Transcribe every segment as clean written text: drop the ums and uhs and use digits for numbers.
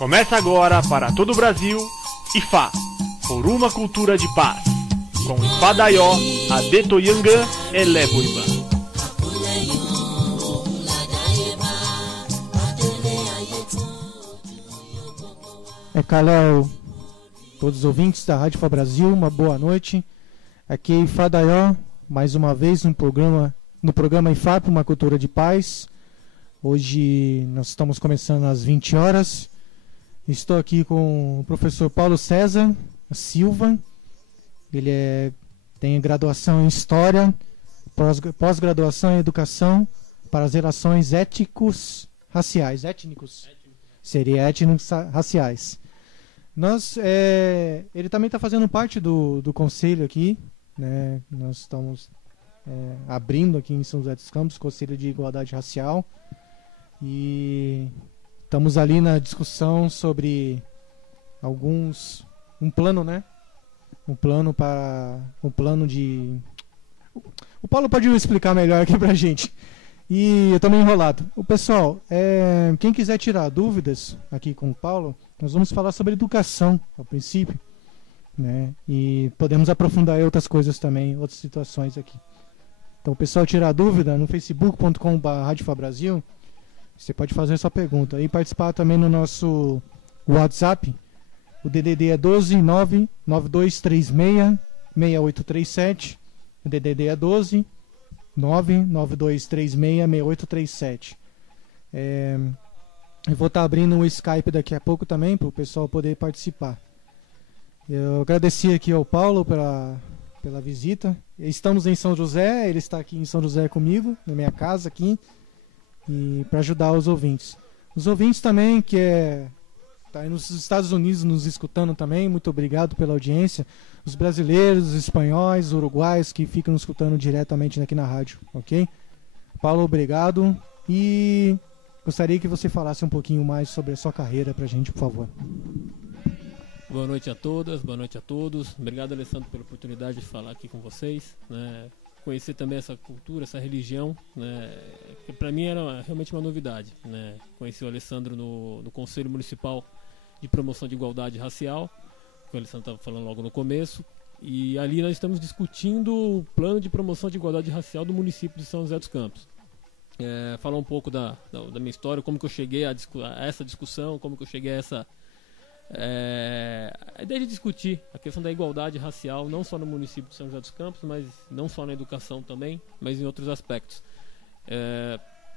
Começa agora para todo o Brasil, IFA, por uma cultura de paz, com Ifá Daió, Adeto Yangã e Levoiba. Kalel, todos os ouvintes da Rádio Ifá Brasil, uma boa noite. Aqui é Ifá Daió, mais uma vez no programa Ifá, por uma cultura de paz. Hoje nós estamos começando às 20 horas. Estou aqui com o professor Paulo César Silva. Ele tem graduação em História, pós-graduação em Educação para as Relações Étnicos-Raciais. Seria étnicos-raciais. Ele também está fazendo parte do conselho aqui, né? Nós estamos abrindo aqui em São José dos Campos o Conselho de Igualdade Racial e estamos ali na discussão sobre um plano, né? Um plano de... O Paulo pode explicar melhor aqui pra gente. E eu estou meio enrolado. O pessoal, quem quiser tirar dúvidas aqui com o Paulo, nós vamos falar sobre educação, ao princípio, né? E podemos aprofundar em outras coisas também, outras situações aqui. Então, o pessoal tirar dúvida no facebook.com/radiofabrasil, você pode fazer sua pergunta. E participar também no nosso WhatsApp. O DDD é 12 99236 6837. O DDD é 12 992366837. Eu vou estar abrindo o Skype daqui a pouco também para o pessoal poder participar. Eu agradeci aqui ao Paulo pela visita. Estamos em São José, ele está aqui em São José comigo, na minha casa aqui, e para ajudar os ouvintes. Os ouvintes também que tá aí nos Estados Unidos nos escutando também, muito obrigado pela audiência. Os brasileiros, os espanhóis, os uruguaios que ficam nos escutando diretamente aqui na rádio, ok? Paulo, obrigado. E gostaria que você falasse um pouquinho mais sobre a sua carreira pra gente, por favor. Boa noite a todas, boa noite a todos. Obrigado, Alessandro, pela oportunidade de falar aqui com vocês, né? Conhecer também essa cultura, essa religião, né? Que para mim era realmente uma novidade, né? Conheci o Alessandro no Conselho Municipal de Promoção de Igualdade Racial, que o Alessandro estava falando logo no começo, e ali nós estamos discutindo o plano de promoção de igualdade racial do município de São José dos Campos. Falar um pouco da minha história, como que eu cheguei a essa discussão, como que eu cheguei a a ideia de discutir a questão da igualdade racial, não só no município de São José dos Campos, mas não só na educação também, mas em outros aspectos.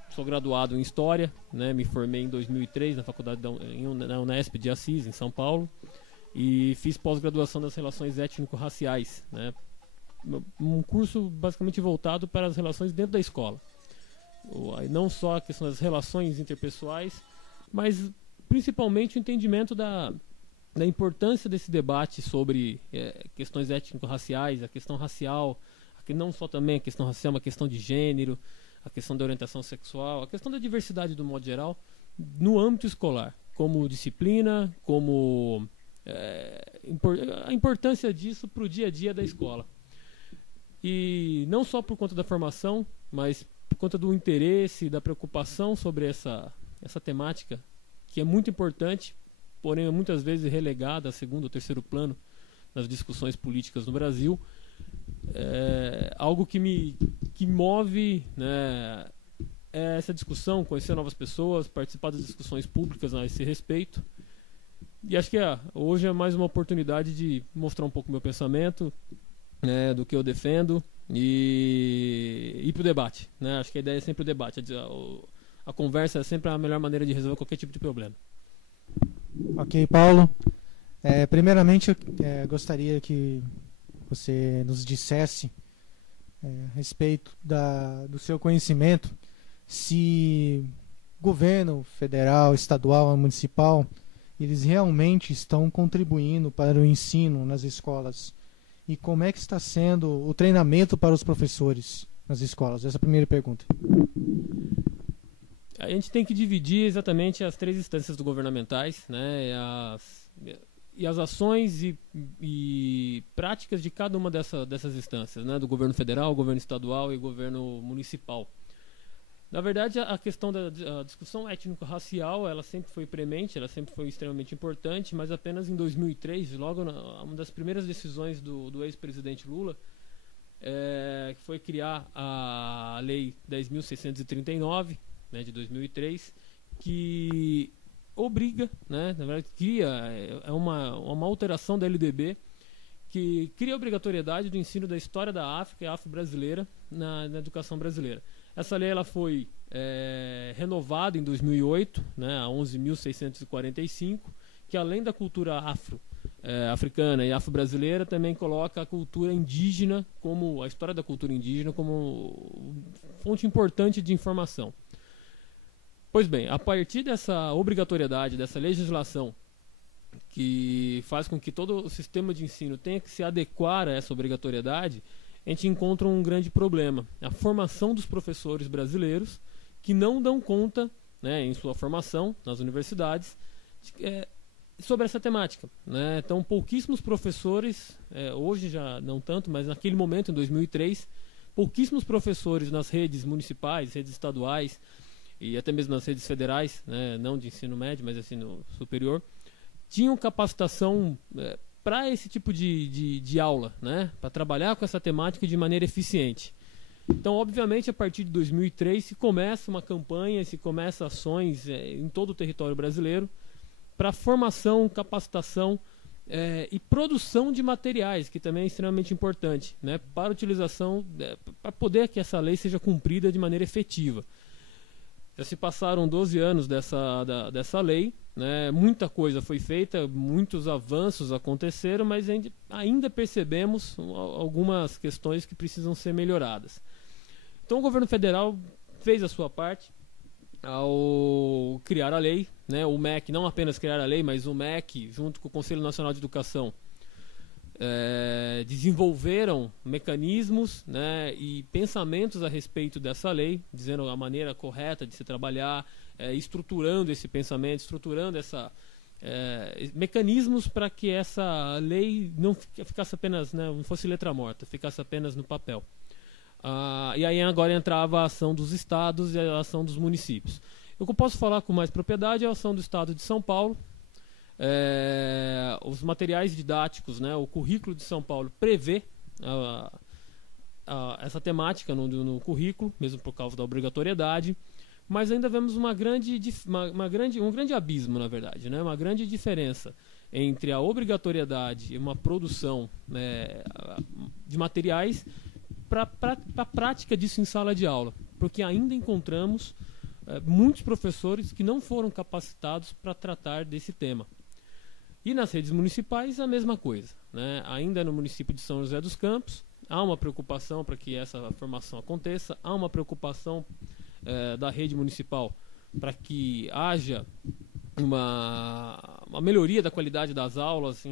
Sou graduado em História, né, me formei em 2003 na faculdade da Unesp de Assis, em São Paulo, e fiz pós-graduação nas relações étnico-raciais, né, um curso basicamente voltado para as relações dentro da escola. Não só a questão das relações interpessoais, mas principalmente o entendimento da importância desse debate sobre questões étnico-raciais, a questão racial, não só também a questão racial, uma questão de gênero, a questão da orientação sexual, a questão da diversidade do modo geral, no âmbito escolar, como disciplina, como a importância disso para o dia a dia da escola. E não só por conta da formação, mas por conta do interesse, da preocupação sobre essa temática, que é muito importante, porém muitas vezes relegada a segundo ou terceiro plano nas discussões políticas no Brasil. Algo que me move, né, é essa discussão, conhecer novas pessoas, participar das discussões públicas a esse respeito. E acho que hoje é mais uma oportunidade de mostrar um pouco o meu pensamento, né, do que eu defendo, e ir para o debate, né? Acho que a ideia é sempre o debate. A conversa é sempre a melhor maneira de resolver qualquer tipo de problema. Ok, Paulo. Primeiramente, eu gostaria que você nos dissesse a respeito do seu conhecimento, se governo federal, estadual, municipal, eles realmente estão contribuindo para o ensino nas escolas, e como é que está sendo o treinamento para os professores nas escolas? Essa é a primeira pergunta. A gente tem que dividir exatamente as três instâncias governamentais, né, e as ações e práticas de cada uma dessas instâncias, né, do governo federal, governo estadual e governo municipal. Na verdade, a questão da discussão étnico-racial, ela sempre foi premente, ela sempre foi extremamente importante, mas apenas em 2003, logo uma das primeiras decisões do ex-presidente Lula, que foi criar a Lei 10.639, né, de 2003, que obriga, né, na verdade, é uma alteração da LDB, que cria a obrigatoriedade do ensino da história da África e afro-brasileira na educação brasileira. Essa lei ela foi renovada em 2008, né, a 11.645, que além da cultura africana e afro-brasileira, também coloca a cultura indígena, a história da cultura indígena, como fonte importante de informação. Pois bem, a partir dessa obrigatoriedade, dessa legislação, que faz com que todo o sistema de ensino tenha que se adequar a essa obrigatoriedade, a gente encontra um grande problema: a formação dos professores brasileiros, que não dão conta, né, em sua formação nas universidades, sobre essa temática, né? Então, pouquíssimos professores, hoje já não tanto, mas naquele momento, em 2003, pouquíssimos professores nas redes municipais, redes estaduais e até mesmo nas redes federais, né, não de ensino médio, mas ensino superior, tinham capacitação para esse tipo de aula, né, para trabalhar com essa temática de maneira eficiente. Então, obviamente, a partir de 2003 se começa uma campanha, se começa ações em todo o território brasileiro para formação, capacitação e produção de materiais, que também é extremamente importante, né, para utilização, para poder que essa lei seja cumprida de maneira efetiva. Já se passaram 12 anos dessa lei, né, muita coisa foi feita, muitos avanços aconteceram, mas ainda percebemos algumas questões que precisam ser melhoradas. Então o governo federal fez a sua parte ao criar a lei, né, o MEC, não apenas criar a lei, mas o MEC, junto com o Conselho Nacional de Educação, desenvolveram mecanismos, né, e pensamentos a respeito dessa lei, dizendo a maneira correta de se trabalhar, estruturando esse pensamento, estruturando mecanismos para que essa lei não ficasse apenas, né, não fosse letra morta, ficasse apenas no papel. E aí agora entrava a ação dos estados e a ação dos municípios. O que eu posso falar com mais propriedade é a ação do estado de São Paulo. Os materiais didáticos, né, o currículo de São Paulo prevê essa temática no currículo, mesmo por causa da obrigatoriedade, mas ainda vemos um grande abismo, na verdade, né, uma grande diferença entre a obrigatoriedade e uma produção de materiais para a prática disso em sala de aula, porque ainda encontramos muitos professores que não foram capacitados para tratar desse tema. E nas redes municipais a mesma coisa, né? Ainda no município de São José dos Campos há uma preocupação para que essa formação aconteça, há uma preocupação da rede municipal para que haja uma melhoria da qualidade das aulas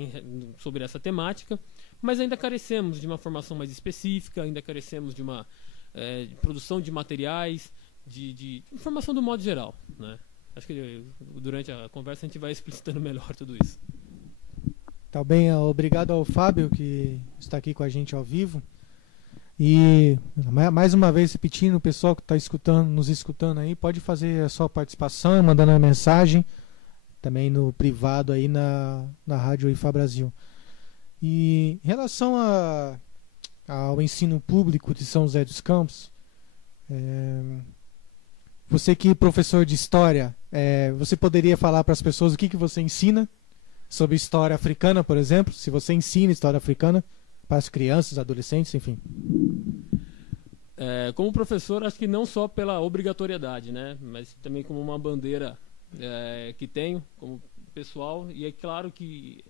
sobre essa temática, mas ainda carecemos de uma formação mais específica, ainda carecemos de uma produção de materiais, de informação do modo geral, né? Acho que durante a conversa a gente vai explicitando melhor tudo isso. Tá bem, obrigado ao Fábio, que está aqui com a gente ao vivo. E mais uma vez repetindo, o pessoal que está nos escutando aí, pode fazer a sua participação, mandando uma mensagem, também no privado aí na Rádio IFA Brasil. E em relação ao ensino público de São José dos Campos, você que é professor de história, você poderia falar para as pessoas o que você ensina sobre história africana, por exemplo? Se você ensina história africana para as crianças, adolescentes, enfim. Como professor, acho que não só pela obrigatoriedade, né, mas também como uma bandeira que tenho como pessoal. E é claro que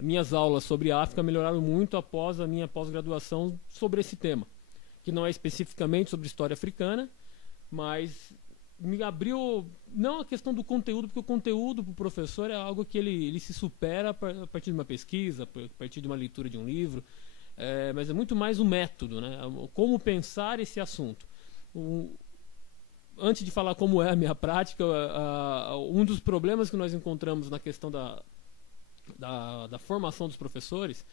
minhas aulas sobre África melhoraram muito após a minha pós-graduação sobre esse tema, que não é especificamente sobre história africana, mas me abriu, não a questão do conteúdo, porque o conteúdo para o professor é algo que ele se supera a partir de uma pesquisa, a partir de uma leitura de um livro, mas é muito mais o método, né? Como pensar esse assunto. Antes de falar como é a minha prática, um dos problemas que nós encontramos na questão da formação dos professores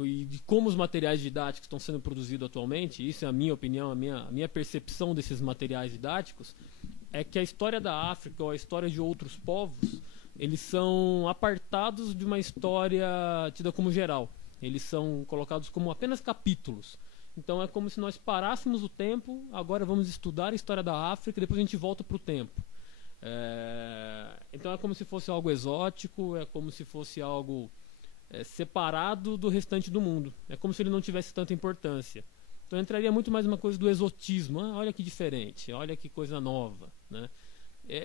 e de como os materiais didáticos estão sendo produzidos atualmente, isso é a minha opinião, a minha percepção desses materiais didáticos, é que a história da África ou a história de outros povos, eles são apartados de uma história tida como geral. Eles são colocados como apenas capítulos. Então é como se nós parássemos o tempo, agora vamos estudar a história da África e depois a gente volta para o tempo. Então é como se fosse algo exótico, é como se fosse algo separado do restante do mundo. É como se ele não tivesse tanta importância. Então entraria muito mais uma coisa do exotismo. Olha que diferente, olha que coisa nova, né?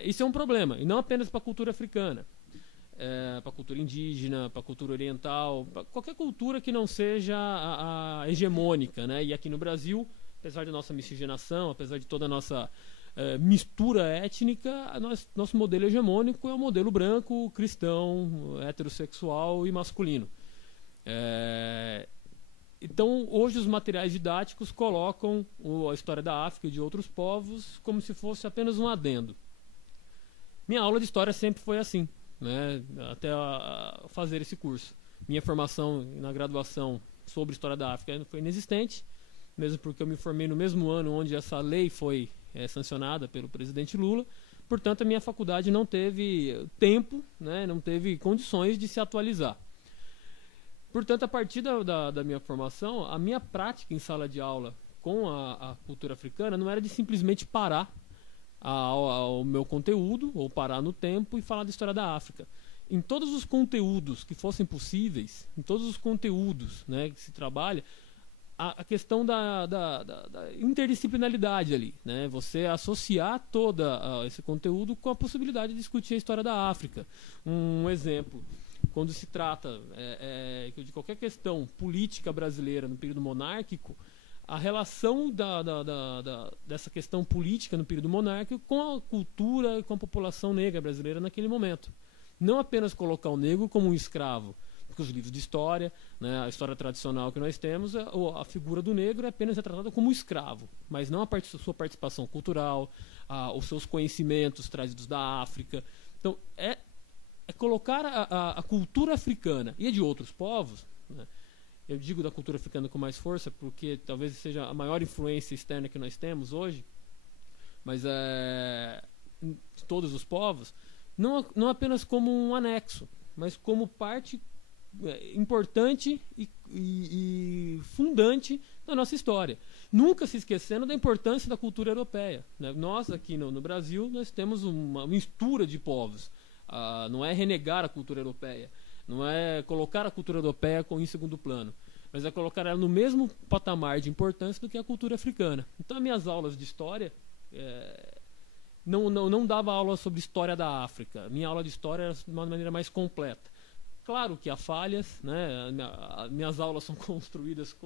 Isso é um problema, e não apenas para a cultura africana. Para a cultura indígena, para a cultura oriental, para qualquer cultura que não seja a hegemônica, né? E aqui no Brasil, apesar da nossa miscigenação, apesar de toda a nossa mistura étnica, nosso modelo hegemônico é o modelo branco, cristão, heterossexual e masculino. Então, hoje os materiais didáticos colocam a história da África e de outros povos como se fosse apenas um adendo. Minha aula de história sempre foi assim, né, até fazer esse curso. Minha formação na graduação sobre história da África foi inexistente, mesmo porque eu me formei no mesmo ano onde essa lei foi sancionada pelo presidente Lula. Portanto, a minha faculdade não teve tempo, né, não teve condições de se atualizar. Portanto, a partir da minha formação, a minha prática em sala de aula com a cultura africana não era de simplesmente parar ao meu conteúdo, ou parar no tempo e falar da história da África. Em todos os conteúdos que fossem possíveis, em todos os conteúdos, né, que se trabalha, a questão da interdisciplinaridade ali, né, você associar todo esse conteúdo com a possibilidade de discutir a história da África. Um exemplo, quando se trata de qualquer questão política brasileira no período monárquico, a relação dessa questão política no período monárquico com a cultura e com a população negra brasileira naquele momento. Não apenas colocar o negro como um escravo, porque os livros de história, né, a história tradicional que nós temos, a figura do negro é apenas retratada como um escravo, mas não a sua participação cultural, os seus conhecimentos trazidos da África. Então, é colocar a cultura africana e a de outros povos, né? Eu digo da cultura africana com mais força porque talvez seja a maior influência externa que nós temos hoje, mas de todos os povos, não apenas como um anexo, mas como parte importante e fundante da nossa história. Nunca se esquecendo da importância da cultura europeia, né? Nós aqui no Brasil nós temos uma mistura de povos. Não é renegar a cultura europeia, não é colocar a cultura europeia em segundo plano, mas é colocar ela no mesmo patamar de importância do que a cultura africana. Então, as minhas aulas de história não dava aula sobre história da África. Minha aula de história era de uma maneira mais completa. Claro que há falhas, né? Minhas aulas são construídas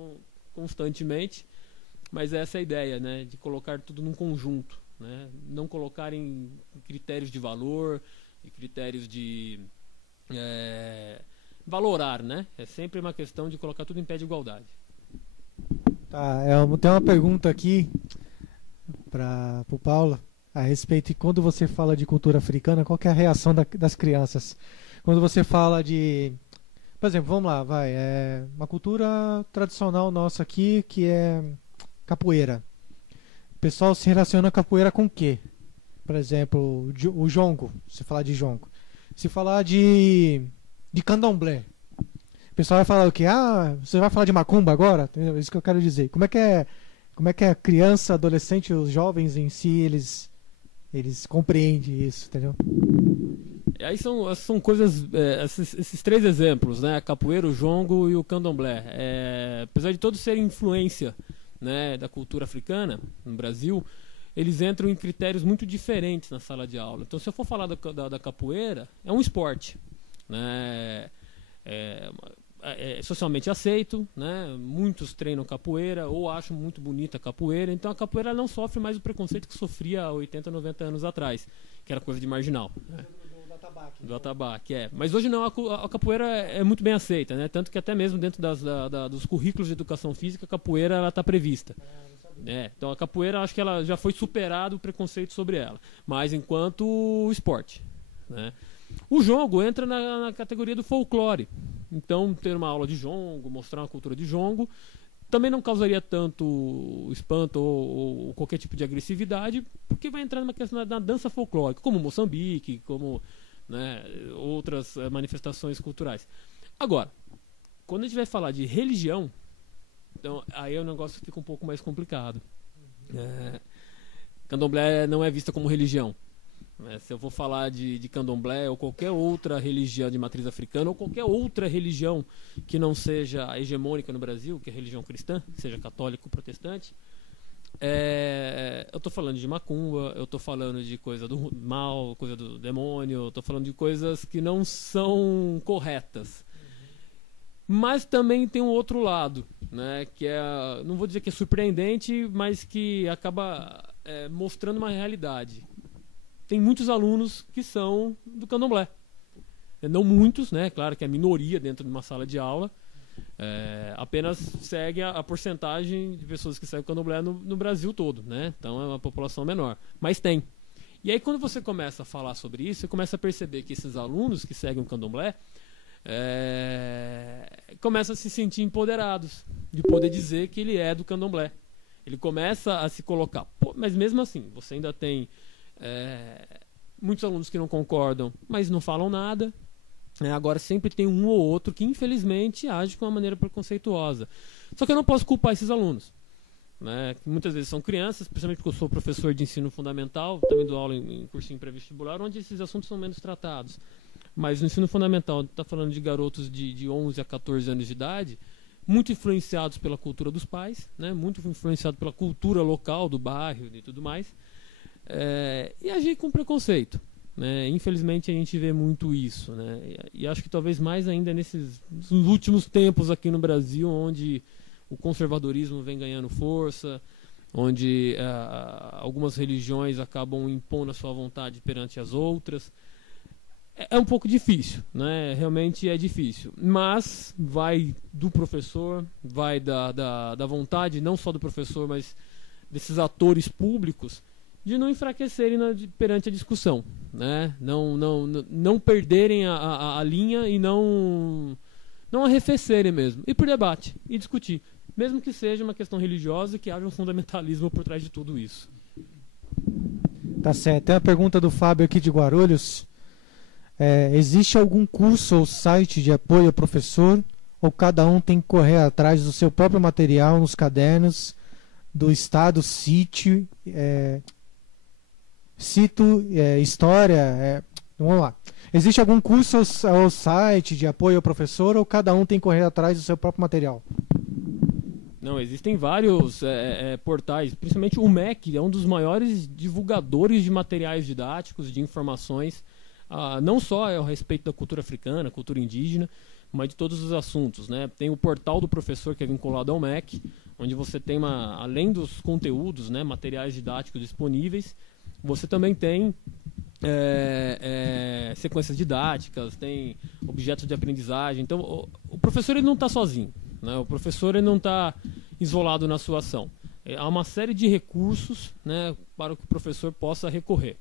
constantemente, mas essa é a ideia, né? De colocar tudo num conjunto, né? Não colocar em critérios de valor e critérios de valorar, né? É sempre uma questão de colocar tudo em pé de igualdade. Tá, tem uma pergunta aqui para o Paulo a respeito de quando você fala de cultura africana, qual que é a reação das crianças? Quando você fala de, por exemplo, vamos lá, uma cultura tradicional nossa aqui que é capoeira. O pessoal se relaciona a capoeira com o quê? Por exemplo, o jongo, se falar de jongo. Se falar de candomblé, o pessoal vai falar o quê? Você vai falar de macumba agora? Entendeu? Isso que eu quero dizer. Como é que a criança, adolescente, os jovens em si, eles compreendem isso, entendeu? Aí são coisas, esses três exemplos, né? A capoeira, o jongo e o candomblé. Apesar de todos serem influência, né, da cultura africana no Brasil, eles entram em critérios muito diferentes na sala de aula. Então, se eu for falar da capoeira, é um esporte, né? É socialmente aceito, né? Muitos treinam capoeira ou acham muito bonita a capoeira. Então, a capoeira não sofre mais o preconceito que sofria há 80, 90 anos atrás, que era coisa de marginal, né? Do atabaque, Mas hoje não, a capoeira é muito bem aceita, né? Tanto que até mesmo dentro dos currículos de educação física, a capoeira está prevista. Então a capoeira, acho que ela já foi superado o preconceito sobre ela, mas enquanto esporte, né? O jongo entra na categoria do folclore. Então, ter uma aula de jongo, mostrar uma cultura de jongo, também não causaria tanto espanto ou qualquer tipo de agressividade, porque vai entrar numa questão da dança folclórica, como Moçambique, como, né, outras manifestações culturais. Agora, quando a gente vai falar de religião, então aí o negócio fica um pouco mais complicado. Candomblé não é vista como religião. Se eu vou falar de candomblé ou qualquer outra religião de matriz africana ou qualquer outra religião que não seja hegemônica no Brasil, que é a religião cristã, seja católico ou protestante, eu estou falando de macumba, eu estou falando de coisa do mal, coisa do demônio, eu estou falando de coisas que não são corretas. Mas também tem um outro lado, né, que não vou dizer que é surpreendente, mas que acaba mostrando uma realidade. Tem muitos alunos que são do candomblé. Não muitos, né? Claro que é a minoria dentro de uma sala de aula. Apenas segue a porcentagem de pessoas que seguem o candomblé no Brasil todo, né? Então é uma população menor. Mas tem. E aí quando você começa a falar sobre isso, você começa a perceber que esses alunos que seguem o candomblé começam a se sentir empoderados de poder dizer que ele é do candomblé. Ele começa a se colocar. Pô, mas mesmo assim, você ainda tem muitos alunos que não concordam, mas não falam nada. Agora sempre tem um ou outro que infelizmente age de uma maneira preconceituosa. Só que eu não posso culpar esses alunos, né, que muitas vezes são crianças, principalmente porque eu sou professor de ensino fundamental, também dou aula em cursinho pré-vestibular, onde esses assuntos são menos tratados. Mas no ensino fundamental, está falando de garotos de 11 a 14 anos de idade, muito influenciados pela cultura dos pais, né, muito influenciados pela cultura local do bairro e tudo mais. E agir com preconceito, né? Infelizmente a gente vê muito isso, né? E acho que talvez mais ainda nesses últimos tempos aqui no Brasil, onde o conservadorismo vem ganhando força, onde algumas religiões acabam impondo a sua vontade perante as outras. É um pouco difícil, né? Realmente é difícil, mas vai do professor, vai da vontade não só do professor, mas desses atores públicos, de não enfraquecerem perante a discussão, né? Não perderem a linha e não arrefecerem mesmo. Ir por debate e discutir. Mesmo que seja uma questão religiosa e que haja um fundamentalismo por trás de tudo isso. Tá certo. Tem uma pergunta do Fábio aqui de Guarulhos. Existe algum curso ou site de apoio ao professor? Ou cada um tem que correr atrás do seu próprio material nos cadernos do estado, sítio... história, vamos lá. Existe algum curso ou site de apoio ao professor ou cada um tem que correr atrás do seu próprio material? Não, existem vários portais, principalmente o MEC é um dos maiores divulgadores de materiais didáticos, de informações, não só a respeito da cultura africana, cultura indígena, mas de todos os assuntos, né? Tem o portal do professor que é vinculado ao MEC, onde você tem, além dos conteúdos, né, materiais didáticos disponíveis, você também tem sequências didáticas, tem objetos de aprendizagem. Então, o professor ele não está sozinho, né? O professor ele não está isolado na sua ação. Há uma série de recursos, né, para que o professor possa recorrer.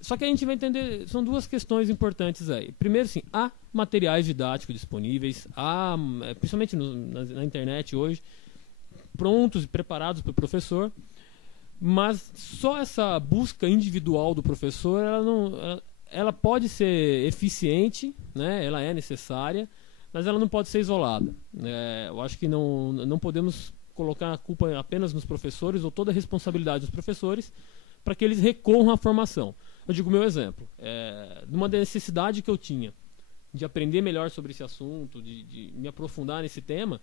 Só que a gente vai entender, são duas questões importantes aí. Primeiro, sim, há materiais didáticos disponíveis, principalmente na internet hoje, prontos e preparados para o professor. Mas só essa busca individual do professor, ela pode ser eficiente, né? Ela é necessária, mas ela não pode ser isolada. Eu acho que não podemos colocar a culpa apenas nos professores ou toda a responsabilidade dos professores para que eles recorram à formação. Eu digo o meu exemplo. Numa necessidade que eu tinha de aprender melhor sobre esse assunto, de me aprofundar nesse tema,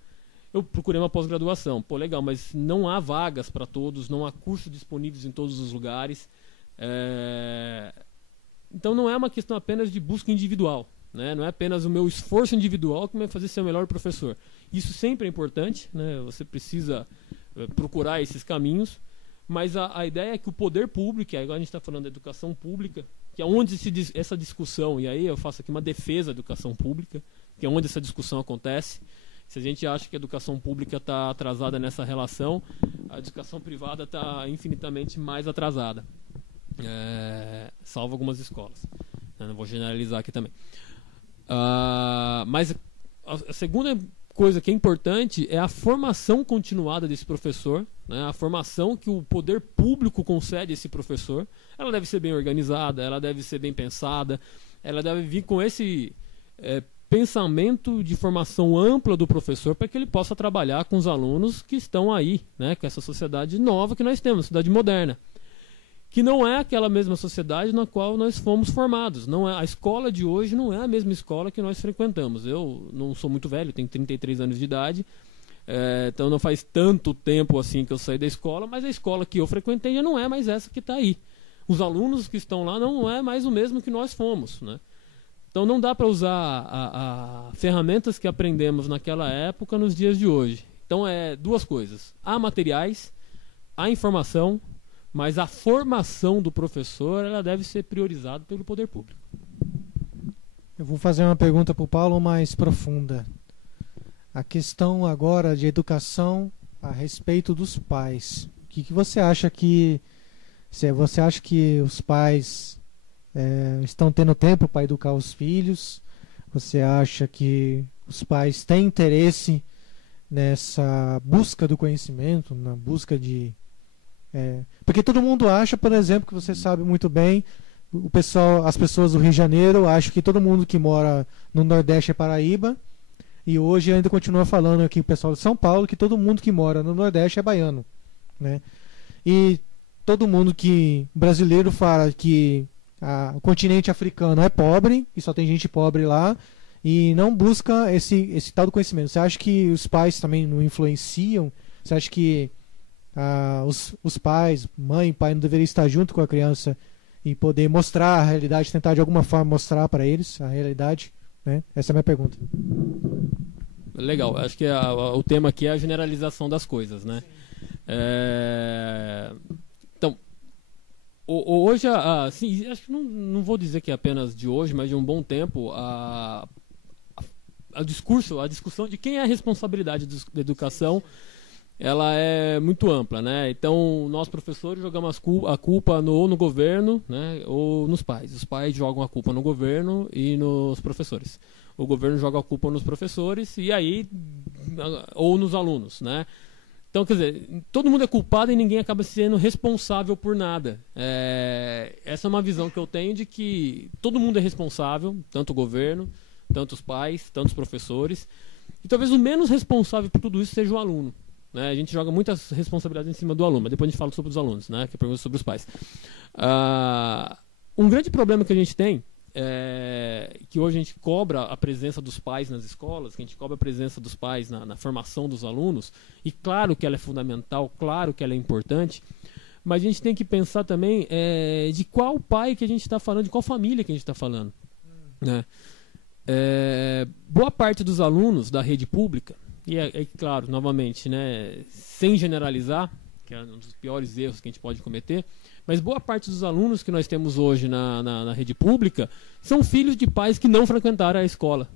eu procurei uma pós-graduação. Pô, legal, mas não há vagas para todos, não há cursos disponíveis em todos os lugares. Então não é uma questão apenas de busca individual, né? Não é apenas o meu esforço individual que vai fazer ser o melhor professor. Isso sempre é importante, né? Você precisa procurar esses caminhos, mas a ideia é que o poder público, agora a gente está falando da educação pública, que é onde essa discussão, e aí eu faço aqui uma defesa da educação pública, que é onde essa discussão acontece. Se a gente acha que a educação pública está atrasada nessa relação, a educação privada está infinitamente mais atrasada, salvo algumas escolas. né? Não vou generalizar aqui também. Mas a segunda coisa que é importante é a formação continuada desse professor, né? A formação que o poder público concede a esse professor. Ela deve ser bem organizada, ela deve ser bem pensada, ela deve vir com esse pensamento de formação ampla do professor para que ele possa trabalhar com os alunos que estão aí, né? Com essa sociedade nova que nós temos, sociedade moderna, que não é aquela mesma sociedade na qual nós fomos formados. Não é, a escola de hoje não é a mesma escola que nós frequentamos. Eu não sou muito velho, tenho 33 anos de idade, então não faz tanto tempo assim que eu saí da escola, mas a escola que eu frequentei já não é mais essa que está aí. Os alunos que estão lá não é mais o mesmo que nós fomos, né? Então não dá para usar ferramentas que aprendemos naquela época nos dias de hoje. Então duas coisas. Há materiais, há informação, mas a formação do professor ela deve ser priorizada pelo poder público. Eu vou fazer uma pergunta para o Paulo mais profunda. A questão agora de educação a respeito dos pais. O que você acha que... Você acha que os pais estão tendo tempo para educar os filhos? Você acha que os pais têm interesse nessa busca do conhecimento, na busca de... porque todo mundo acha, por exemplo, que você sabe muito bem, as pessoas do Rio de Janeiro acham que todo mundo que mora no Nordeste é Paraíba, e hoje ainda continua falando aqui o pessoal de São Paulo que todo mundo que mora no Nordeste é baiano, né? E todo mundo brasileiro fala que o continente africano é pobre e só tem gente pobre lá e não busca esse tal do conhecimento. Você acha que os pais também não influenciam? Você acha que os pais, mãe e pai não deveriam estar junto com a criança e poder mostrar a realidade, tentar de alguma forma mostrar para eles a realidade, né? Essa é a minha pergunta. Legal, acho que o tema aqui é a generalização das coisas, né? Então, hoje, assim, acho que não vou dizer que é apenas de hoje, mas de um bom tempo, a discussão de quem é a responsabilidade da educação, ela é muito ampla, né? Então, nós professores jogamos a culpa ou no governo, né, ou nos pais. Os pais jogam a culpa no governo e nos professores. O governo joga a culpa nos professores ou nos alunos, né? Então, quer dizer, todo mundo é culpado e ninguém acaba sendo responsável por nada. Essa é uma visão que eu tenho de que todo mundo é responsável, tanto o governo, tanto os pais, tanto os professores. E talvez o menos responsável por tudo isso seja o aluno. Né? A gente joga muitas responsabilidades em cima do aluno, mas depois a gente fala sobre os alunos, né? Que é pergunta sobre os pais. Um grande problema que a gente tem que hoje a gente cobra a presença dos pais nas escolas, que a gente cobra a presença dos pais na formação dos alunos, e claro que ela é fundamental, claro que ela é importante, mas a gente tem que pensar também de qual pai que a gente está falando, de qual família que a gente está falando. Né? Boa parte dos alunos da rede pública, e claro, novamente, né, sem generalizar, que é um dos piores erros que a gente pode cometer, mas boa parte dos alunos que nós temos hoje na rede pública são filhos de pais que não frequentaram a escola,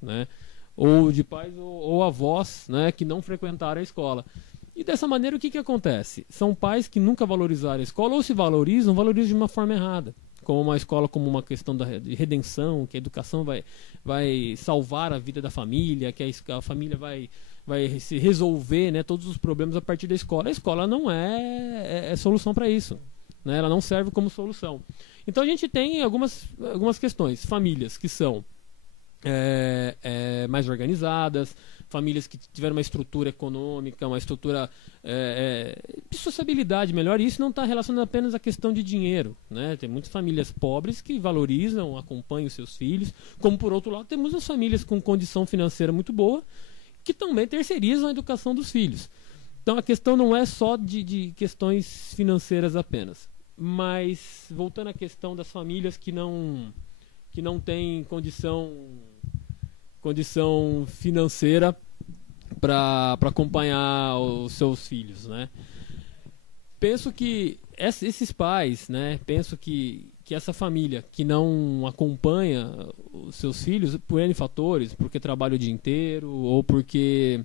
né? Ou de pais ou avós, né, que não frequentaram a escola. E dessa maneira o que acontece? São pais que nunca valorizaram a escola, ou se valorizam de uma forma errada. Como uma escola, como uma questão de redenção, que a educação vai salvar a vida da família, que a família vai se resolver, né, todos os problemas a partir da escola. A escola não é solução para isso. Né, ela não serve como solução. Então a gente tem algumas questões. Famílias que são mais organizadas, famílias que tiveram uma estrutura econômica, uma estrutura de sociabilidade melhor, e isso não está relacionado apenas à questão de dinheiro. Né? Tem muitas famílias pobres que valorizam, acompanham os seus filhos, como por outro lado temos as famílias com condição financeira muito boa, que também terceirizam a educação dos filhos. Então a questão não é só de questões financeiras apenas. Mas, voltando à questão das famílias que não têm condição financeira para acompanhar os seus filhos, né? Penso que esses pais, né? Penso que essa família que não acompanha os seus filhos por N fatores, porque trabalha o dia inteiro ou porque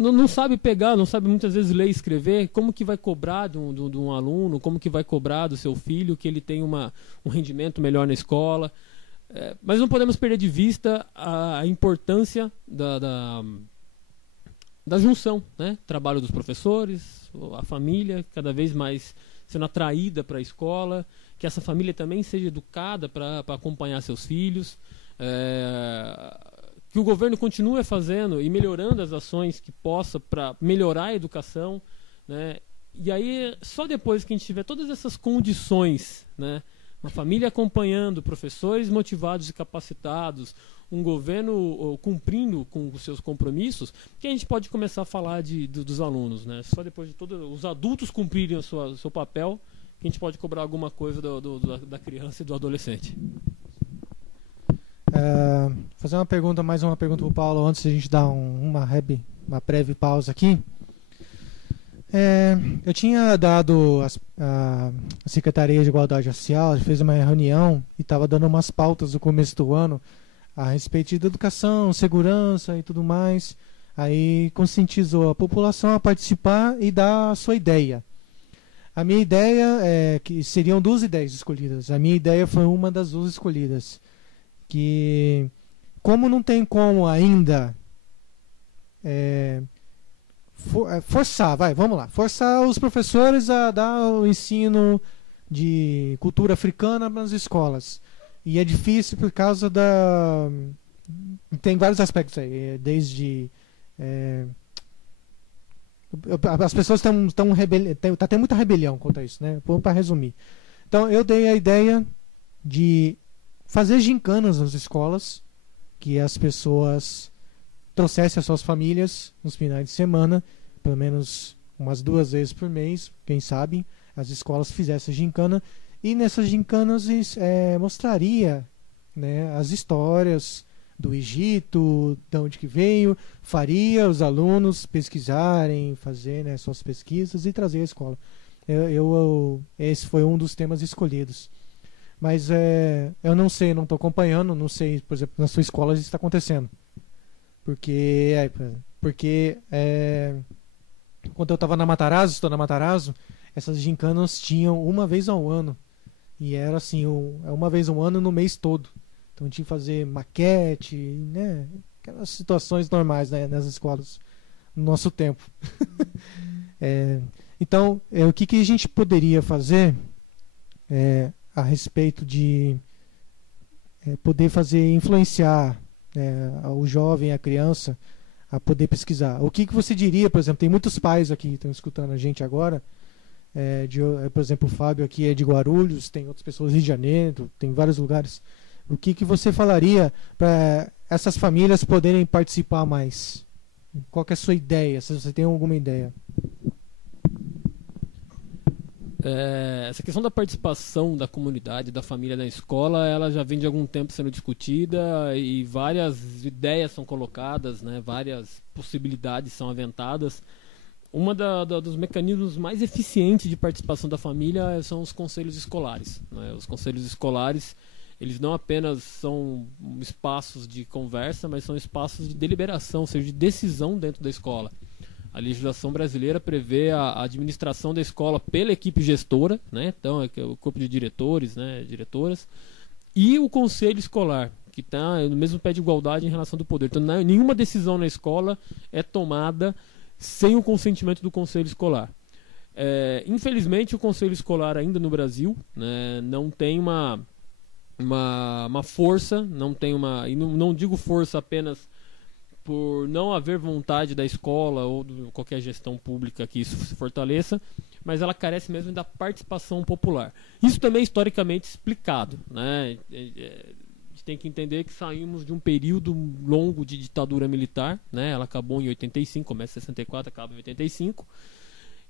não sabe pegar, não sabe muitas vezes ler e escrever, como que vai cobrar de um aluno, como que vai cobrar do seu filho que ele tem um rendimento melhor na escola. Mas não podemos perder de vista a importância da junção, né? Trabalho dos professores, a família cada vez mais sendo atraída para a escola, que essa família também seja educada para acompanhar seus filhos, que o governo continue fazendo e melhorando as ações que possa para melhorar a educação, né? E aí só depois que a gente tiver todas essas condições, né? Uma família acompanhando, professores motivados e capacitados, um governo cumprindo com os seus compromissos, que a gente pode começar a falar dos alunos, né? Só depois de todos os adultos cumprirem o seu papel, que a gente pode cobrar alguma coisa da criança e do adolescente. Fazer mais uma pergunta para o Paulo antes de a gente dar uma breve pausa aqui. Eu tinha dado a Secretaria de Igualdade Racial, fez uma reunião e estava dando umas pautas no começo do ano a respeito de educação, segurança e tudo mais. Aí conscientizou a população a participar e dar a sua ideia. A minha ideia é que seriam 2 ideias escolhidas. A minha ideia foi uma das 2 escolhidas. Que como não tem como ainda forçar os professores a dar o ensino de cultura africana nas escolas. E é difícil por causa tem vários aspectos aí, desde as pessoas tá tendo muita rebelião contra isso, né? Vamos para resumir. Então eu dei a ideia de fazer gincanas nas escolas, que as pessoas trouxessem as suas famílias nos finais de semana, pelo menos umas 2 vezes por mês, quem sabe, as escolas fizessem gincana, e nessas gincanas mostraria, né, as histórias do Egito, de onde que veio, faria os alunos pesquisarem, fazer, né, suas pesquisas e trazer à escola. Esse foi um dos temas escolhidos. Mas eu não sei, não estou acompanhando, não sei, por exemplo, na sua escola isso está acontecendo. Porque quando eu estava estou na Matarazzo, essas gincanas tinham uma vez ao ano. E era assim, uma vez ao ano no mês todo. Então tinha que fazer maquete, né? Aquelas situações normais, né, nas escolas no nosso tempo. Então, o que a gente poderia fazer a respeito de poder influenciar o jovem, a criança, a poder pesquisar. O que você diria, por exemplo, tem muitos pais aqui que estão escutando a gente agora, por exemplo, o Fábio aqui é de Guarulhos, tem outras pessoas do Rio de Janeiro, tem vários lugares. O que você falaria para essas famílias poderem participar mais? Qual que é a sua ideia, se você tem alguma ideia? Essa questão da participação da comunidade, da família na escola, ela já vem de algum tempo sendo discutida e várias ideias são colocadas, né, várias possibilidades são aventadas. Uma dos mecanismos mais eficientes de participação da família são os conselhos escolares, né? Os conselhos escolares, eles não apenas são espaços de conversa, mas são espaços de deliberação, ou seja, de decisão dentro da escola. A legislação brasileira prevê a administração da escola pela equipe gestora, né? Então é o corpo de diretores, né, diretoras, e o conselho escolar, que está no mesmo pé de igualdade em relação do poder. Então nenhuma decisão na escola é tomada sem o consentimento do conselho escolar. Infelizmente o conselho escolar ainda no Brasil, né, não tem uma força, não tem e não digo força apenas por não haver vontade da escola ou de qualquer gestão pública que isso se fortaleça, mas ela carece mesmo da participação popular. Isso também é historicamente explicado, né? A gente tem que entender que saímos de um período longo de ditadura militar, né? Ela acabou em 85, começa em 64, acaba em 85.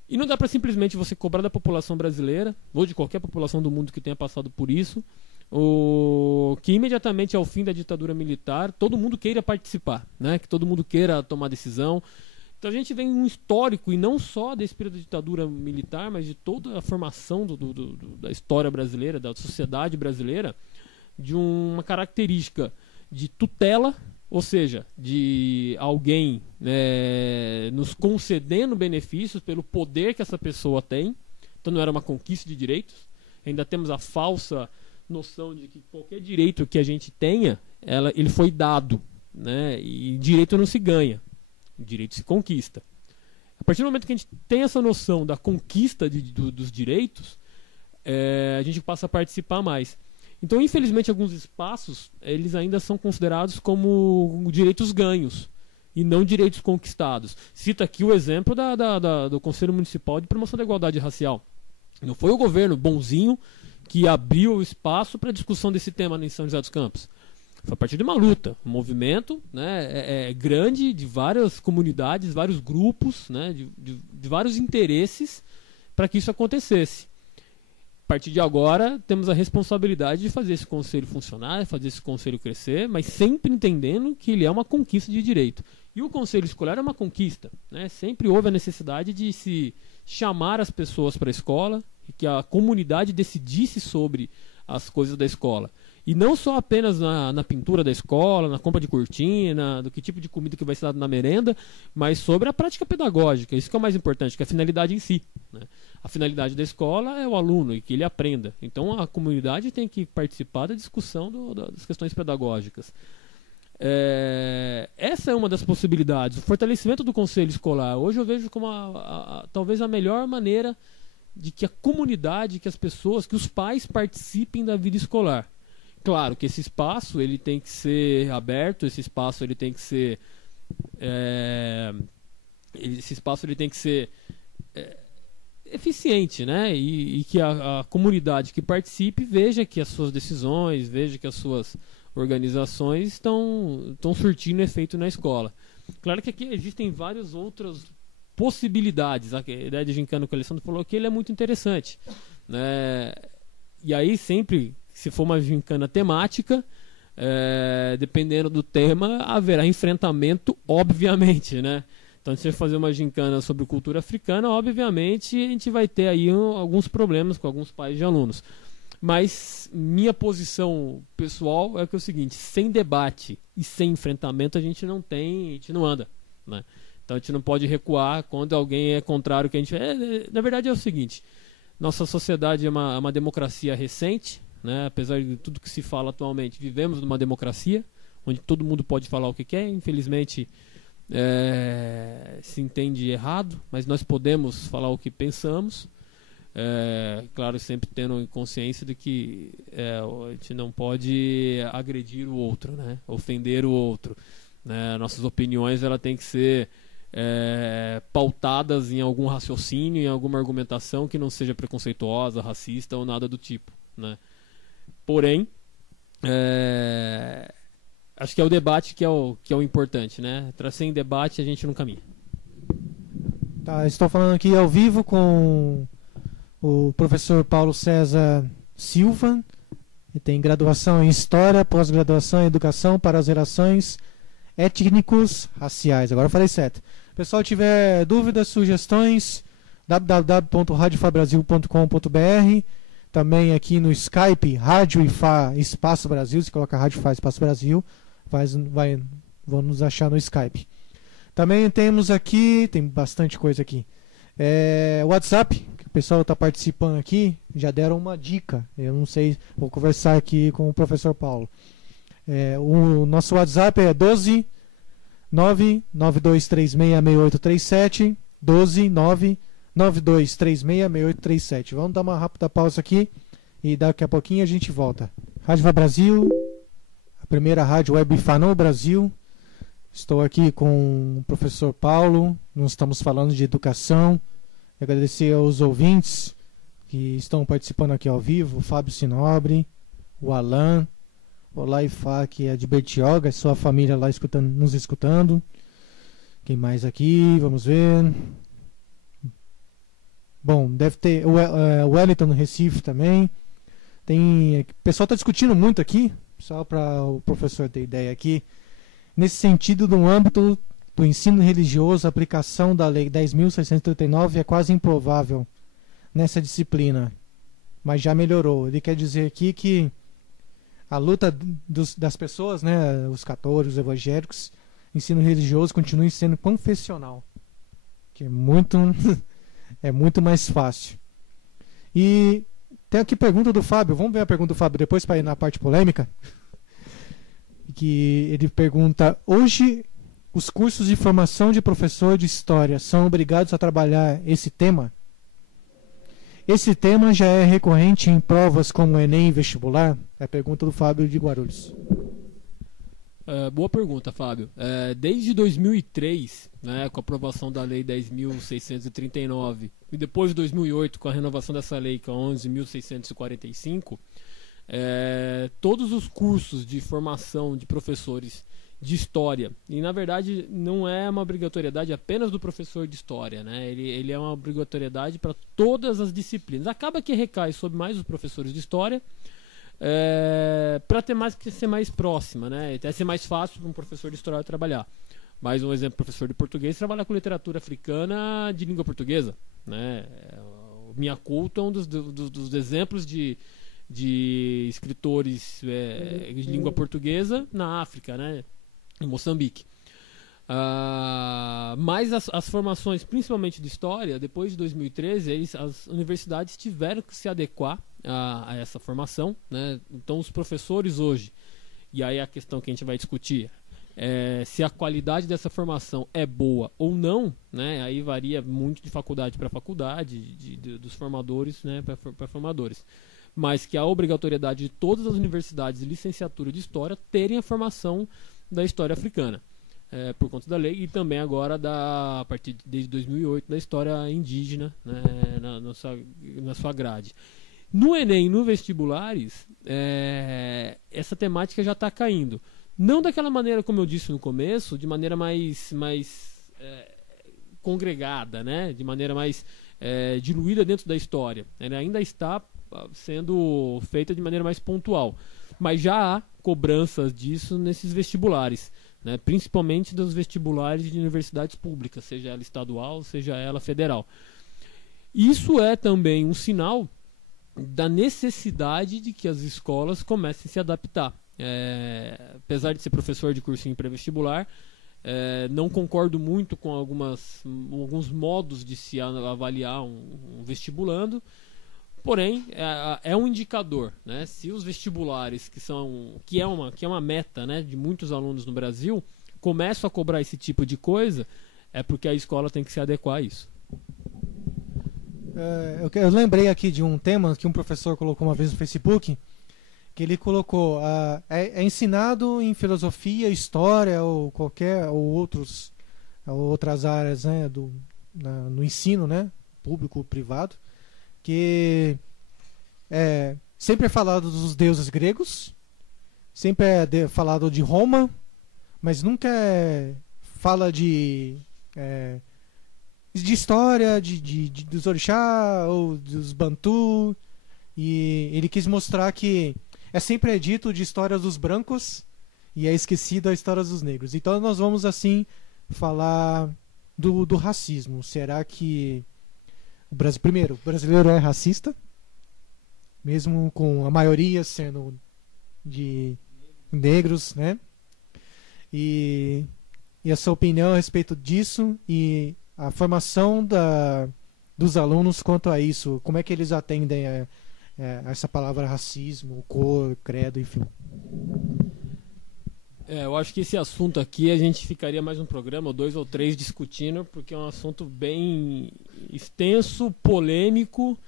E não dá para simplesmente você cobrar da população brasileira, ou de qualquer população do mundo que tenha passado por isso, que imediatamente ao fim da ditadura militar todo mundo queira participar, né? Que todo mundo queira tomar decisão. Então a gente vem um histórico, e não só desse período da ditadura militar, mas de toda a formação da história brasileira, da sociedade brasileira, de uma característica de tutela, ou seja, de alguém nos concedendo benefícios pelo poder que essa pessoa tem. Então não era uma conquista de direitos. Ainda temos a falsa noção de que qualquer direito que a gente tenha, ele foi dado, né? E direito não se ganha, direito se conquista. A partir do momento que a gente tem essa noção da conquista dos direitos, a gente passa a participar mais. Então, infelizmente, alguns espaços eles ainda são considerados como direitos ganhos e não direitos conquistados. Cito aqui o exemplo do Conselho Municipal de Promoção da Igualdade Racial. Não foi o governo bonzinho que abriu o espaço para a discussão desse tema em São José dos Campos. Foi a partir de uma luta, um movimento, né, grande, de várias comunidades, vários grupos, né, de vários interesses para que isso acontecesse. A partir de agora, temos a responsabilidade de fazer esse conselho funcionar, fazer esse conselho crescer, mas sempre entendendo que ele é uma conquista de direito. E o conselho escolar é uma conquista, né? Sempre houve a necessidade de se chamar as pessoas para a escola, e que a comunidade decidisse sobre as coisas da escola. E não só apenas na pintura da escola, na compra de cortina, do que tipo de comida que vai ser dado na merenda, mas sobre a prática pedagógica. Isso que é o mais importante, que é a finalidade em si, né? A finalidade da escola é o aluno e que ele aprenda. Então a comunidade tem que participar da discussão das questões pedagógicas. Essa é uma das possibilidades. O fortalecimento do conselho escolar, hoje eu vejo como talvez a melhor maneira de que a comunidade, que as pessoas, que os pais participem da vida escolar. Claro que esse espaço ele tem que ser aberto, esse espaço ele tem que ser eficiente, né? E que a comunidade que participe veja que as suas decisões, veja que as suas organizações estão surtindo efeito na escola. Claro que aqui existem várias outras possibilidades. A ideia de gincana que o Alessandro falou aqui, ele é muito interessante, né? E aí sempre, se for uma gincana temática, dependendo do tema, haverá enfrentamento, obviamente, né? Então, se você fazer uma gincana sobre cultura africana, obviamente a gente vai ter aí alguns problemas com alguns pais de alunos. Mas minha posição pessoal é que é o seguinte: sem debate e sem enfrentamento a gente não anda, né? Então a gente não pode recuar quando alguém é contrário ao que a gente... na verdade é o seguinte: nossa sociedade é uma democracia recente, né? Apesar de tudo que se fala atualmente, vivemos numa democracia onde todo mundo pode falar o que quer. Infelizmente se entende errado, mas nós podemos falar o que pensamos. Claro, sempre tendo consciência de que a gente não pode agredir o outro, né? Ofender o outro, né? Nossas opiniões têm que ser pautadas em algum raciocínio, em alguma argumentação que não seja preconceituosa, racista ou nada do tipo, né? Porém, acho que é o debate que é o importante, né? Sem debate a gente não caminha. Tá, estou falando aqui ao vivo com o professor Paulo César Silva. Ele tem graduação em História, pós-graduação em Educação para as Relações Étnicos Raciais. Agora eu falei certo. Se o pessoal tiver dúvidas, sugestões, www.radiofabrasil.com.br. Também aqui no Skype, Rádio IFA Espaço Brasil. Se coloca Rádio IFA Espaço Brasil, vão nos achar no Skype. Também temos aqui, tem bastante coisa aqui, o WhatsApp, que o pessoal está participando aqui, já deram uma dica. Eu não sei, vou conversar aqui com o professor Paulo. O nosso WhatsApp é 12 992366837, 12 992366837. Vamos dar uma rápida pausa aqui e daqui a pouquinho a gente volta. Rádio IFA Brasil, a primeira rádio web IFA no Brasil. Estou aqui com o professor Paulo, nós estamos falando de educação. Agradecer aos ouvintes que estão participando aqui ao vivo, o Fábio Sinobre, o Alan, Olá IFA, que é de Bertioga, sua família lá nos escutando. Quem mais aqui? Vamos ver. Bom, deve ter o Wellington no Recife também. O pessoal está discutindo muito aqui, só para o professor ter ideia aqui. Nesse sentido, no âmbito do ensino religioso, a aplicação da Lei 10.639 é quase improvável nessa disciplina, mas já melhorou. Ele quer dizer aqui que a luta das pessoas, né, os católicos, os evangélicos, ensino religioso continue sendo confessional, que é muito é muito mais fácil. E tem aqui pergunta do Fábio, vamos ver a pergunta do Fábio depois para ir na parte polêmica, que ele pergunta: hoje os cursos de formação de professor de história são obrigados a trabalhar esse tema? Esse tema já é recorrente em provas como Enem e vestibular? É a pergunta do Fábio de Guarulhos. Boa pergunta, Fábio. Desde 2003, né, com a aprovação da Lei 10.639, e depois de 2008, com a renovação dessa lei, que é 11.645, todos os cursos de formação de professores de história, e na verdade não é uma obrigatoriedade apenas do professor de história, né? Ele é uma obrigatoriedade para todas as disciplinas. Acaba que recai sobre mais os professores de história, para ser mais próxima, né? Até ser mais fácil para um professor de história trabalhar. Mais um exemplo: professor de português trabalha com literatura africana de língua portuguesa, né? O Minha Couto é um dos exemplos de escritores de língua portuguesa na África, né? Em Moçambique. Mas as formações, principalmente de história, depois de 2013, as universidades tiveram que se adequar a essa formação, né? Então os professores hoje, e aí a questão que a gente vai discutir se a qualidade dessa formação é boa ou não, né? Aí varia muito de faculdade para faculdade, dos formadores, né, para formadores. Mas que a obrigatoriedade de todas as universidades de licenciatura de história terem a formação da história africana, por conta da lei, e também agora a partir desde 2008 da história indígena, né, na sua grade. No Enem, no vestibulares, essa temática já está caindo, não daquela maneira como eu disse no começo, de maneira mais congregada, né, de maneira mais diluída dentro da história. Ela ainda está sendo feita de maneira mais pontual, mas já há cobranças disso nesses vestibulares, né, principalmente dos vestibulares de universidades públicas, seja ela estadual, seja ela federal. Isso é também um sinal da necessidade de que as escolas comecem a se adaptar. Apesar de ser professor de cursinho pré-vestibular, não concordo muito com alguns modos de se avaliar um vestibulando. Porém, é um indicador, né? Se os vestibulares, que é uma meta, né, de muitos alunos no Brasil, começam a cobrar esse tipo de coisa, é porque a escola tem que se adequar a isso. Eu lembrei aqui de um tema que um professor colocou uma vez no Facebook, que ele colocou: é ensinado em filosofia, história ou outras áreas, né, no ensino, né, público, privado, que sempre é falado dos deuses gregos, sempre é falado de Roma, mas nunca fala de história, dos orixá ou dos bantu. E ele quis mostrar que sempre dito de histórias dos brancos e é esquecido a história dos negros. Então nós vamos assim falar do racismo. Será que primeiro, o brasileiro é racista, mesmo com a maioria sendo de negros, né? E a sua opinião a respeito disso e a formação dos alunos quanto a isso, como é que eles atendem a essa palavra racismo, cor, credo, enfim. Eu acho que esse assunto aqui a gente ficaria mais um programa, ou 2 ou 3, discutindo, porque é um assunto bem extenso, polêmico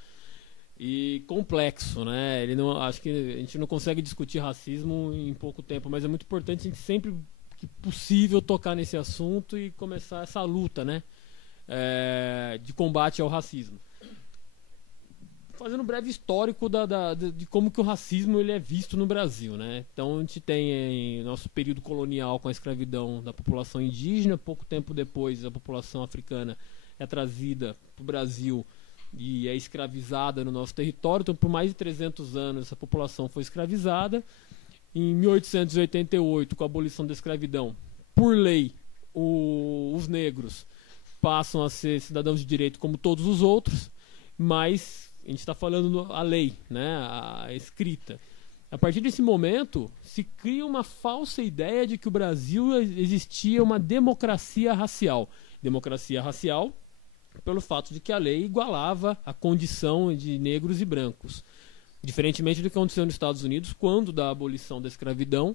e complexo, né? Acho que a gente não consegue discutir racismo em pouco tempo, mas é muito importante a gente sempre que possível tocar nesse assunto e começar essa luta, né, de combate ao racismo. Fazendo um breve histórico de como que o racismo ele é visto no Brasil, né? Então a gente tem nosso período colonial com a escravidão da população indígena. Pouco tempo depois, a população africana é trazida para o Brasil e é escravizada no nosso território. Então, por mais de 300 anos, essa população foi escravizada. Em 1888, com a abolição da escravidão, por lei, os negros passam a ser cidadãos de direito como todos os outros, mas a gente está falando a lei, né, a escrita. A partir desse momento, se cria uma falsa ideia de que o Brasil existia uma democracia racial. Democracia racial pelo fato de que a lei igualava a condição de negros e brancos. Diferentemente do que aconteceu nos Estados Unidos, quando da abolição da escravidão,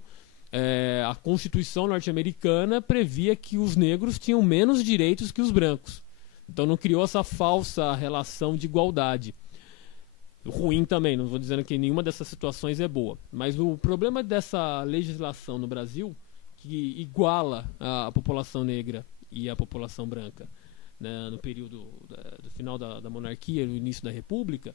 a Constituição norte-americana previa que os negros tinham menos direitos que os brancos. Então não criou essa falsa relação de igualdade. Ruim também, não estou dizendo que nenhuma dessas situações é boa. Mas o problema dessa legislação no Brasil, que iguala a população negra e a população branca, né, no período do final da monarquia e no início da república,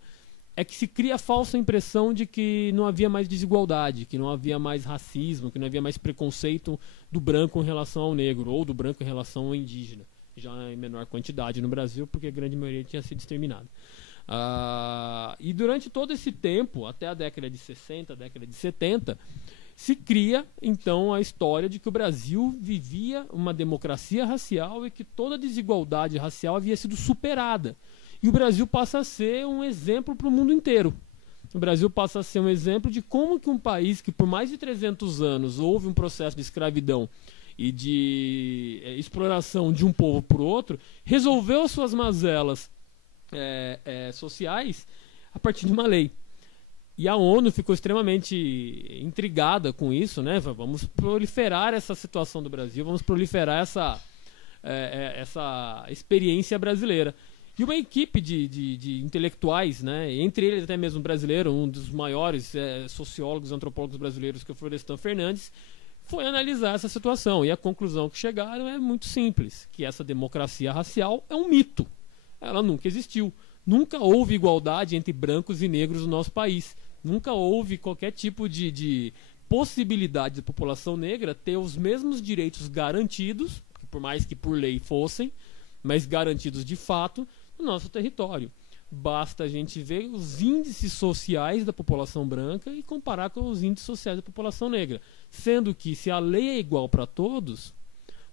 é que se cria a falsa impressão de que não havia mais desigualdade, que não havia mais racismo, que não havia mais preconceito do branco em relação ao negro, ou do branco em relação ao indígena, já em menor quantidade no Brasil, porque a grande maioria tinha sido exterminada. E durante todo esse tempo, até a década de 60, década de 70, se cria então a história de que o Brasil vivia uma democracia racial e que toda a desigualdade racial havia sido superada. E o Brasil passa a ser um exemplo para o mundo inteiro. O Brasil passa a ser um exemplo de como que um país que por mais de 300 anos houve um processo de escravidão e de exploração de um povo por outro, resolveu as suas mazelas sociais a partir de uma lei. E a ONU ficou extremamente intrigada com isso, né? Vamos proliferar essa situação do Brasil, vamos proliferar essa experiência brasileira. E uma equipe de intelectuais, né? Entre eles até mesmo brasileiro, um dos maiores sociólogos e antropólogos brasileiros, que é o Florestan Fernandes, foi analisar essa situação. E a conclusão que chegaram é muito simples, que essa democracia racial é um mito. Ela nunca existiu. Nunca houve igualdade entre brancos e negros no nosso país. Nunca houve qualquer tipo de possibilidade da população negra ter os mesmos direitos garantidos, por mais que por lei fossem, mas garantidos de fato no nosso território. Basta a gente ver os índices sociais da população branca e comparar com os índices sociais da população negra. Sendo que, se a lei é igual para todos,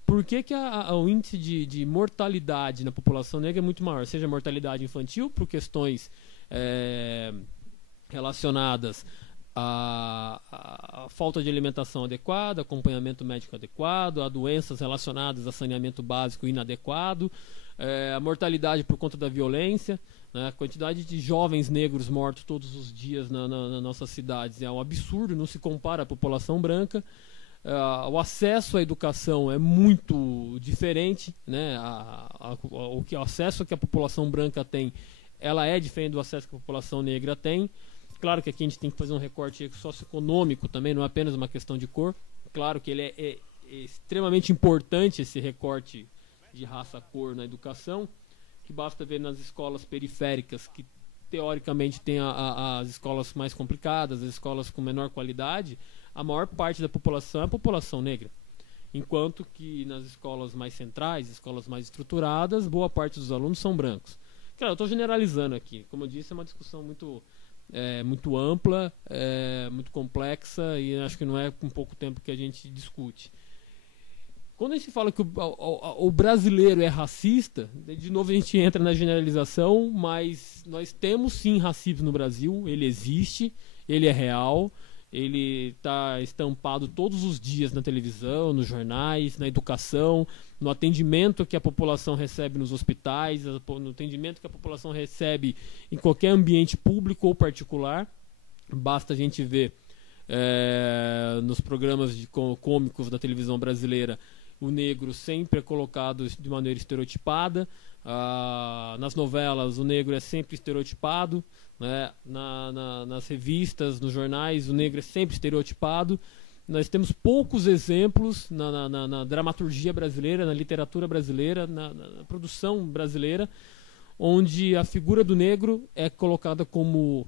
por que o índice de mortalidade na população negra é muito maior? Seja mortalidade infantil, por questões relacionadas à falta de alimentação adequada, acompanhamento médico adequado, a doenças relacionadas a saneamento básico inadequado, a mortalidade por conta da violência, né? A quantidade de jovens negros mortos todos os dias nas nossas cidades é um absurdo, não se compara à população branca. O acesso à educação é muito diferente, né? O acesso que a população branca tem, ela é diferente do acesso que a população negra tem. Claro que aqui a gente tem que fazer um recorte socioeconômico também, não é apenas uma questão de cor. Claro que ele é extremamente importante, esse recorte de raça-cor na educação, que basta ver nas escolas periféricas, que teoricamente tem as escolas mais complicadas, as escolas com menor qualidade. A maior parte da população é a população negra. Enquanto que nas escolas mais centrais, escolas mais estruturadas, boa parte dos alunos são brancos. Claro, eu estou generalizando aqui. Como eu disse, é uma discussão muito ampla, muito complexa, e acho que não é com pouco tempo que a gente discute. Quando a gente fala que o brasileiro é racista, de novo a gente entra na generalização, mas nós temos sim racismo no Brasil, ele existe, ele é real. Ele está estampado todos os dias na televisão, nos jornais, na educação, no atendimento que a população recebe nos hospitais, no atendimento que a população recebe em qualquer ambiente público ou particular. Basta a gente ver nos programas cômicos da televisão brasileira, o negro sempre é colocado de maneira estereotipada. Nas novelas, o negro é sempre estereotipado, né? Nas revistas, nos jornais, o negro é sempre estereotipado. Nós temos poucos exemplos na dramaturgia brasileira, na literatura brasileira, na produção brasileira, onde a figura do negro é colocada como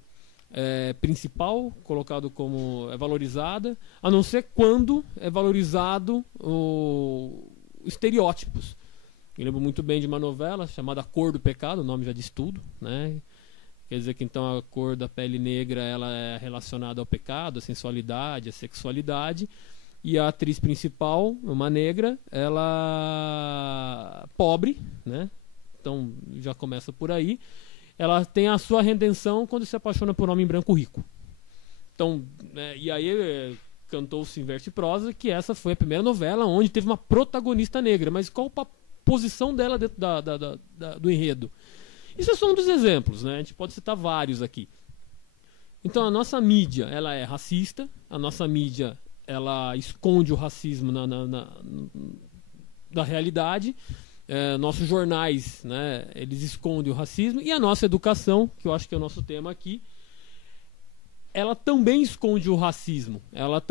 principal, colocado como valorizada, a não ser quando é valorizado estereótipos. Eu lembro muito bem de uma novela chamada A Cor do Pecado, o nome já diz tudo, né? Quer dizer que então a cor da pele negra ela é relacionada ao pecado, à sensualidade, à sexualidade, e a atriz principal, uma negra, ela pobre, né? Então já começa por aí. Ela tem a sua redenção quando se apaixona por um homem branco rico. Então, e aí cantou-se em verso e prosa que essa foi a primeira novela onde teve uma protagonista negra. Mas qual a posição dela dentro do enredo? Isso é só um dos exemplos, né? A gente pode citar vários aqui. Então, a nossa mídia, ela é racista, a nossa mídia, ela esconde o racismo da realidade, nossos jornais, né, eles escondem o racismo, e a nossa educação, que eu acho que é o nosso tema aqui, ela também esconde o racismo, ela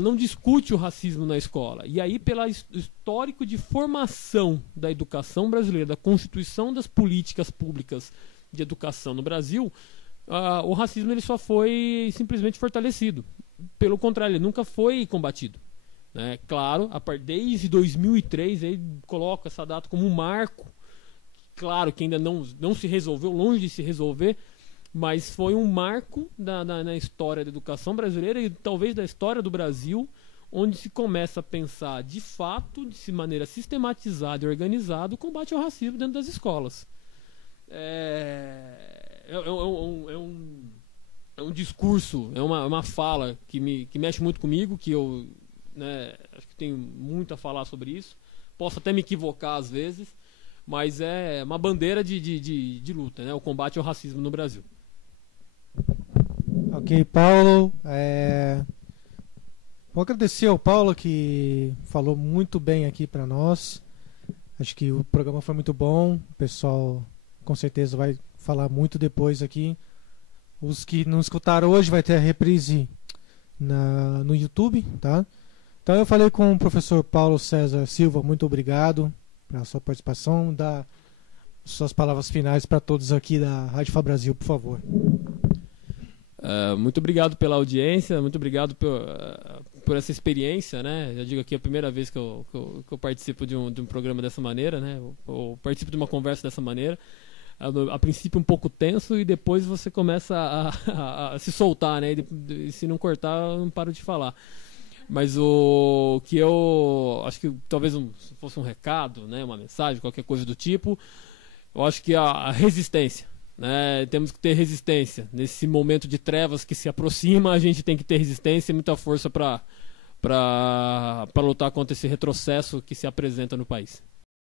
não discute o racismo na escola. E aí, pelo histórico de formação da educação brasileira, da constituição das políticas públicas de educação no Brasil, o racismo ele só foi simplesmente fortalecido. Pelo contrário, ele nunca foi combatido, né? Claro, desde 2003, ele coloca essa data como um marco, claro que ainda não se resolveu, longe de se resolver, mas foi um marco na história da educação brasileira e talvez da história do Brasil, onde se começa a pensar de fato, de maneira sistematizada e organizada, o combate ao racismo dentro das escolas. É um discurso, é uma fala que mexe muito comigo, que eu, né, acho que tenho muito a falar sobre isso. Posso até me equivocar às vezes, mas é uma bandeira de luta, né, o combate ao racismo no Brasil. Ok, Paulo. Vou agradecer ao Paulo que falou muito bem aqui para nós. Acho que o programa foi muito bom. O pessoal com certeza vai falar muito depois aqui. Os que não escutaram hoje vai ter a reprise no YouTube, tá? Então eu falei com o professor Paulo César Silva, muito obrigado pela sua participação. Dá suas palavras finais para todos aqui da Rádio Fá Brasil, por favor. Muito obrigado pela audiência, muito obrigado por essa experiência, né? Eu digo aqui a primeira vez que eu participo de um programa dessa maneira, né? Eu participo de uma conversa dessa maneira. A princípio um pouco tenso e depois você começa a se soltar, né? E se não cortar, eu não paro de falar. Mas o que eu acho que talvez se fosse um recado, né? Uma mensagem, qualquer coisa do tipo, eu acho que a resistência, né? Temos que ter resistência. Nesse momento de trevas que se aproxima, a gente tem que ter resistência e muita força para lutar contra esse retrocesso que se apresenta no país.